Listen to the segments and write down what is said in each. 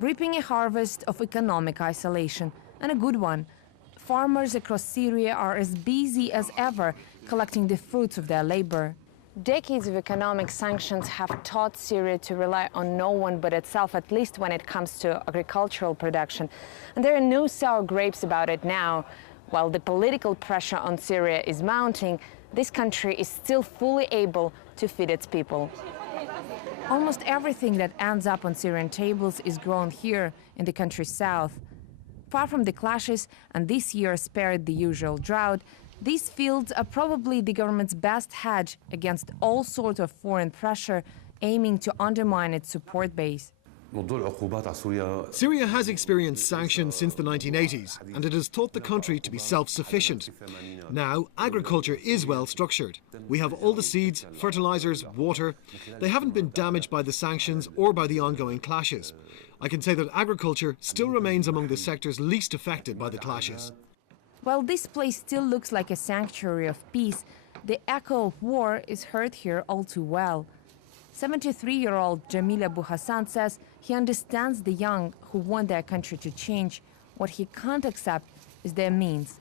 reaping a harvest of economic isolation, and a good one. Farmers across Syria are as busy as ever collecting the fruits of their labor. Decades of economic sanctions have taught Syria to rely on no one but itself, at least when it comes to agricultural production. And there are no sour grapes about it now. While the political pressure on Syria is mounting, this country is still fully able to feed its people. Almost everything that ends up on Syrian tables is grown here in the country's south. Far from the clashes, and this year spared the usual drought, these fields are probably the government's best hedge against all sorts of foreign pressure aiming to undermine its support base. Syria has experienced sanctions since the 1980s, and it has taught the country to be self-sufficient. Now, agriculture is well structured. We have all the seeds, fertilizers, water. They haven't been damaged by the sanctions or by the ongoing clashes. I can say that agriculture still remains among the sectors least affected by the clashes. While this place still looks like a sanctuary of peace, the echo of war is heard here all too well. 73-year-old Jamil Abu Hassan says he understands the young who want their country to change. What he can't accept is their means.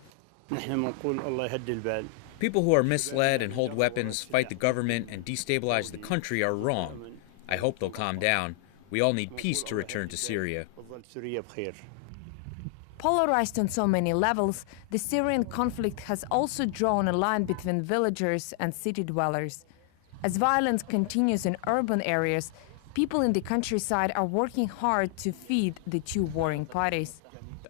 People who are misled and hold weapons, fight the government, and destabilize the country are wrong. I hope they'll calm down. We all need peace to return to Syria. Polarized on so many levels, the Syrian conflict has also drawn a line between villagers and city dwellers. As violence continues in urban areas, people in the countryside are working hard to feed the two warring parties.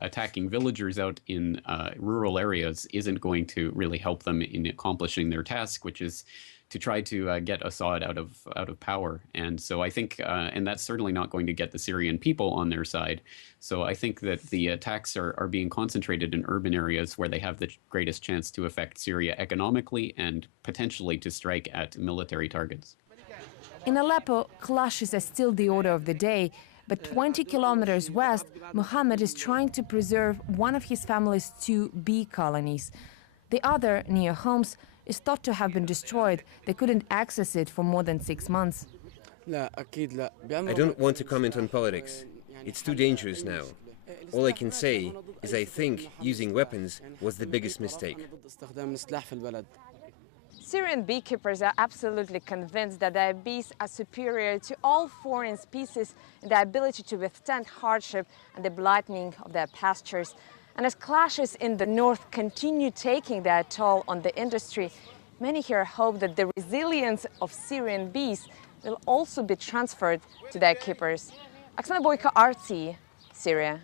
Attacking villagers out in rural areas isn't going to really help them in accomplishing their task, which is to try to get Assad out of power. And so I think, and that's certainly not going to get the Syrian people on their side. So I think that the attacks are being concentrated in urban areas where they have the greatest chance to affect Syria economically and potentially to strike at military targets. In Aleppo, clashes are still the order of the day, but 20 kilometers west, Muhammed is trying to preserve one of his family's two bee colonies. The other, near Homs, is thought to have been destroyed. They couldn't access it for more than 6 months. I don't want to comment on politics. It's too dangerous now. All I can say is I think using weapons was the biggest mistake. Syrian beekeepers are absolutely convinced that their bees are superior to all foreign species in their ability to withstand hardship and the blighting of their pastures. And as clashes in the north continue taking their toll on the industry, many here hope that the resilience of Syrian bees will also be transferred to their keepers. Oksana Boyko, RT, Syria.